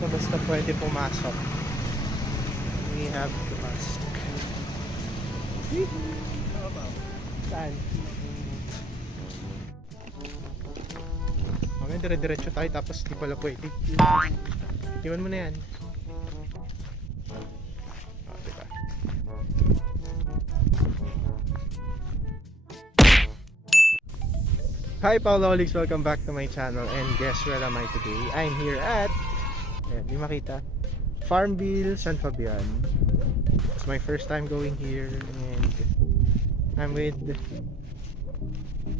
Basta pwede pumasok. We have to ask. Saan? Mamaya dire-diretso tayo tapos di pala pwede. Iwan mo na yan. Diba? Hi Paulolics, welcome back to my channel. And guess where am I today? I'm here at di makita, Farmville, San Fabian. It's my first time going here and I'm with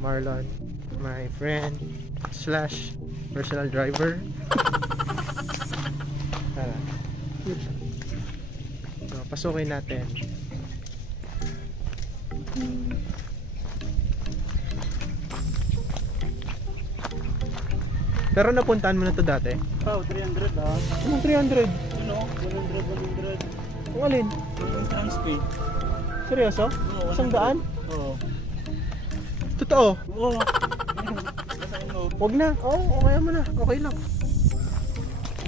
Marlon, my friend slash personal driver. So, pasukin natin. Pero napuntahan mo na to dati? Oh, 300 ah. Anong 300? Ano? 100. Kung alin? Yung transpay. Seryoso? Oo, 100? Oo. Totoo? Oo. Basahin mo. Huwag na. Oo, okay mo na. Okay lang.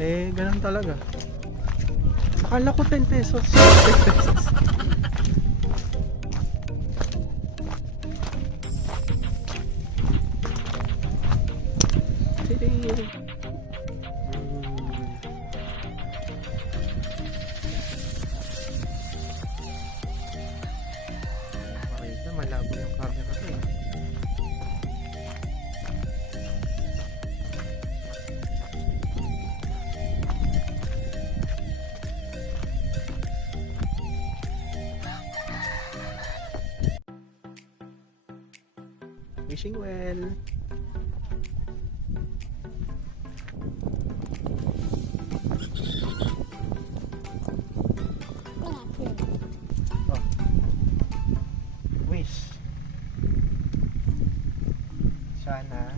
Eh, ganun talaga. Akala ko 10 pesos. 10 pesos. Makita, malabo yung camera ko eh. Wishing well. Oh. Wish. Sana.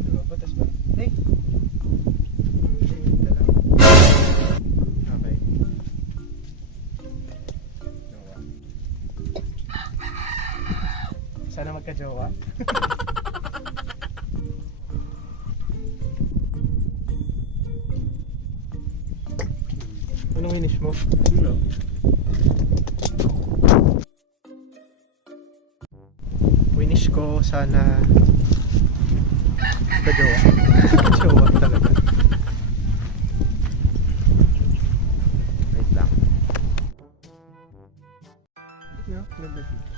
Diba batas ba? Hey! Okay. Jowa. Sana magka-jowa. Anong finish mo? Ano? Finish ko sana magka-jowa. Jowa talaga. Wait lang. No, ganda dito.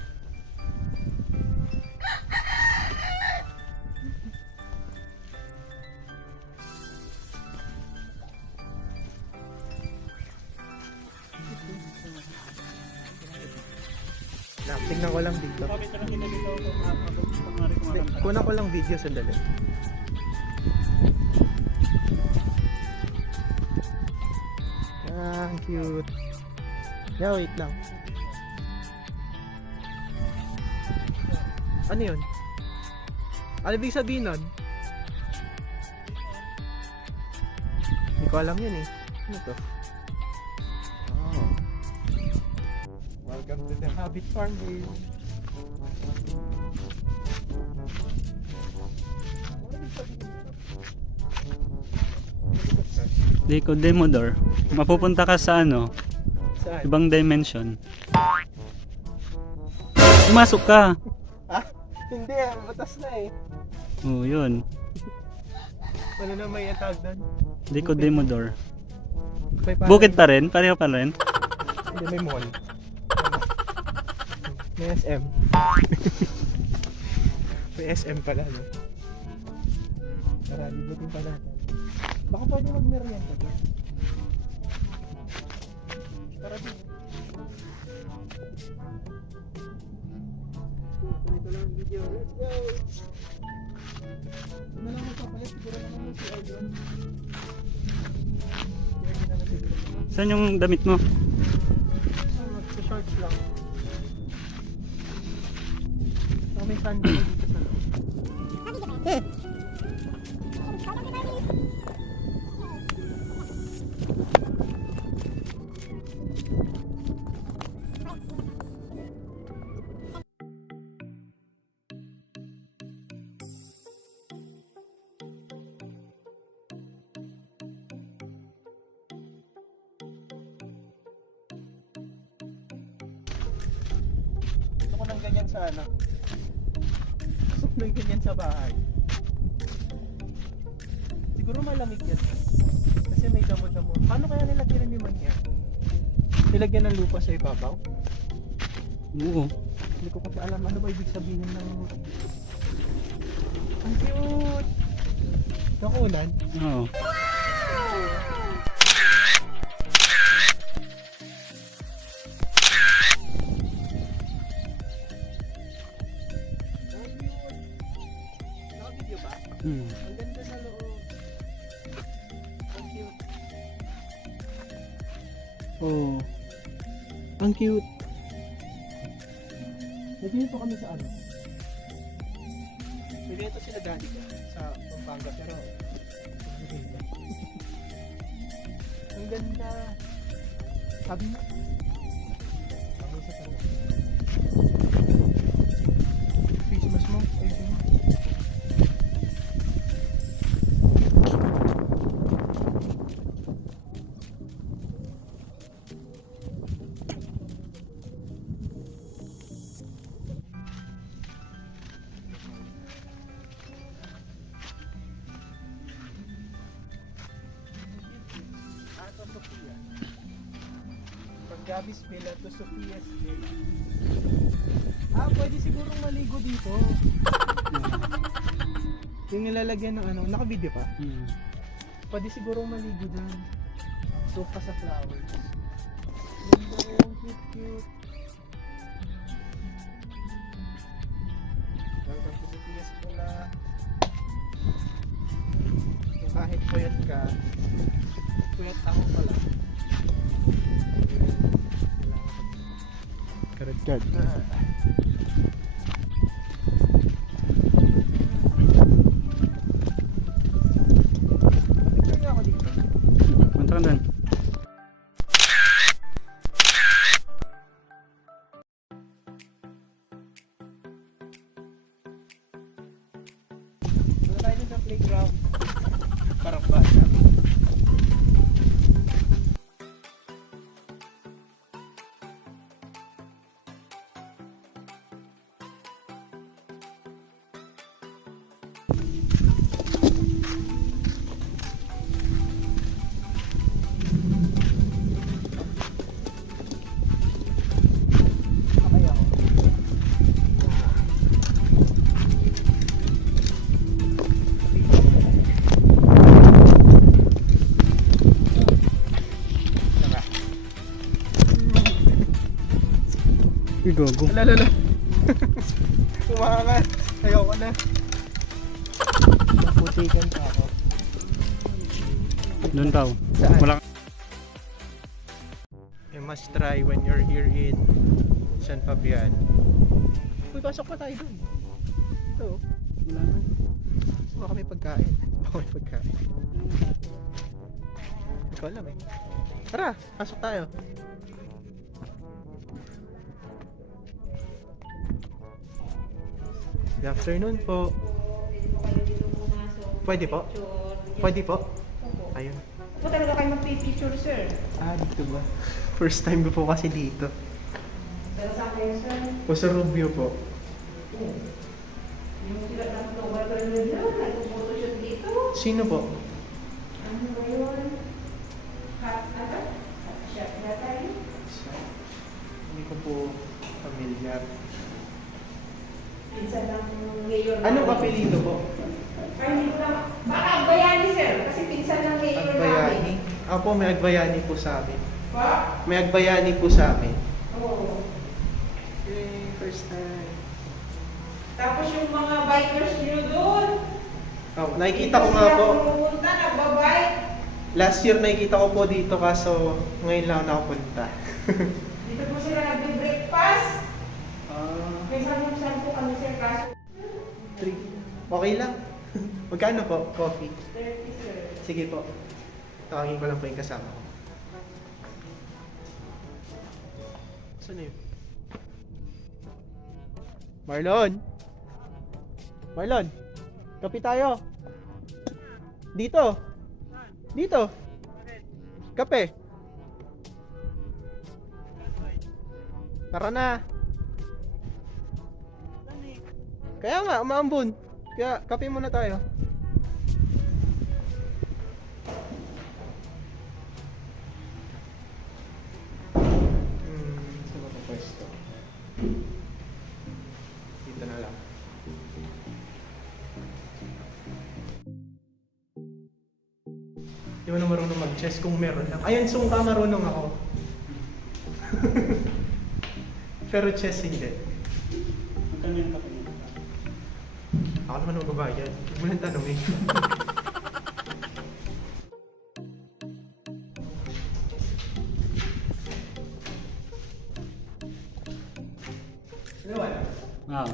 Tingnan ko lang dito. Bakit lang kita dito kung pangari Hindi, kumakanta? kunan ko lang video sandali. Ah, ang cute. Yeah, wait lang. Ano yun? Ano ibig sabihin nun? Hindi ko alam yun eh. Ano to? Oh. Welcome to the Habit Farmville. Decodemodor. Mapupunta ka sa ano? Saan? Ibang dimension. Pumasok ka. Ah? Hindi ah, batas na eh. Oo, yun. Ano na may tawag doon? Decodemodor. May parang- Bukid pa rin? Pareho pa rin? Hindi, may mall. May SM. May SM pala, no? Tara, libutin pa natin. Baka pwede mag-merienda doon. Tara dito. Ito lang ang video. Let's go! Ano lang magpapalit? Siguro naman si Edwin. Saan yung damit mo? Shorts lang. So, may sandal dito sa loob. ganyan sa ano. Gusto ko ng ganyan sa bahay. Siguro malamig yan. Kasi may damo-damo. Paano kaya nila tinaniman yan? Nilagyan ng lupa sa ibabaw? Oo. Hindi ko kasi alam ano ba ibig sabihin ng... Ang cute! Nakulan? Oo. Naka-video ba? Hmm. Ang ganda sa loob. Ang cute. Oh. Ang cute. Nagdito kami sa ano? Nagdito sila dati ka sa Pampanga pero ang ganda. Sabi mo? Ang sa kanya. Christmas mo? Ayun mo. Ato Sofia. From Gabby's Villa to Sofia's Villa. Pwede sigurong maligo dito. Yung nilalagyan ng ano, naka-video pa? Hmm. Pwede sigurong maligo dyan. Sofa sa flowers. Ganda yung cute. Welcome to Sofia's Villa. Yung kahit puyat ka, puyat ako pala. Karad. Picture niya ako dito. Punta ka doon. Punta tayo dun sa playground. Parang bata. Sakay ako. Tama. Gago. Lalo. Kumakangan. Ayoko na. Naputikan pa ako. Doon daw. Saan? Wala. You must try when you're here in San Fabian. Uy, pasok pa tayo dun. Ito. Wala na. Baka may pagkain. Baka may pagkain. Hindi ko alam eh. Tara, pasok tayo. Good afternoon po. Pwede po? Pwede po? Ayun. Po talaga kayo magpipicture, sir. Dito ba? First time ko po kasi dito. Pero saan kayo, sir? O sa Rubio po. Yung sila ng October 12 na, nag-photoshoot dito. Sino po? Ano ba yun? Hot shot na tayo. Hindi ko po familiar. Pinsan ng mayor. Anong apelido po? Ay, hindi ko lang. Baka Agbayani, sir. Kasi pinsan ng mayor Agbayani? namin. Ako may Agbayani po sa amin. Pa? May Agbayani po sa amin. Oo. Okay, first time. Tapos yung mga bikers nyo doon. Oh, nakikita ko nga po. Pumunta, nagbabike. Last year nakikita ko po dito kaso ngayon lang ako nakapunta. Dito po sila nagbe-breakfast. Ah, Kaya saan po kami, sir, kaso 3. Okay lang. Magkano po? Coffee? 30, sir. Sige po. Tawagin ko lang po yung kasama ko. Saan na yun? Marlon! Marlon! Kapi tayo! Dito! Dito! Kape! Tara na! Kaya nga, umaambon. Kaya, kape muna tayo. Saan ba ang pwesto? Dito na lang. Di mo na marunong mag-chess kung meron lang. Ayan, sungka marunong ako. Pero chess hindi. Magkano yung kape niya? Ako naman magbabayad. Huwag mo lang tanongin. Ano wala? Ah.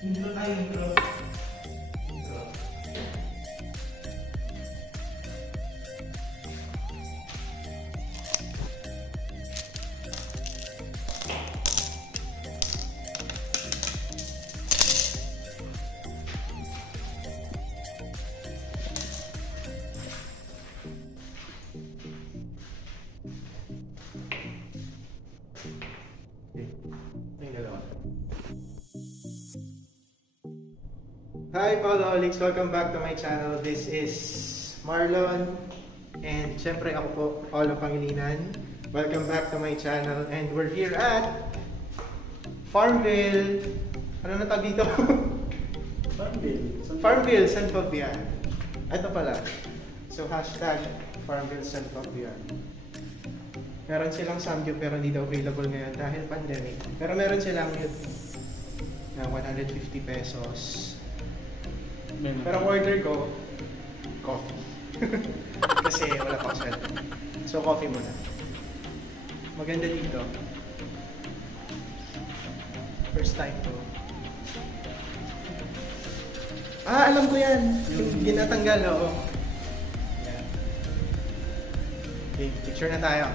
Intro tayo, intro. Intro. Okay. Yung dalawa. Hi Paulaholics! Welcome back to my channel. This is Marlon and syempre ako po, Paulo Pangilinan. Welcome back to my channel and we're here at Farmville. Ano na tawag dito? Farmville, San Fabian. Ito pala. So hashtag Farmville San Fabian. Meron silang samgyup pero hindi daw available ngayon dahil pandemic. Pero meron silang yun na 150 pesos. Pero ang order ko, coffee. Kasi wala pa akong sweldo. So coffee muna. Maganda dito. First time to. Ah, alam ko yan. Yung ginatanggal, oo. Yan. Okay, picture na tayo.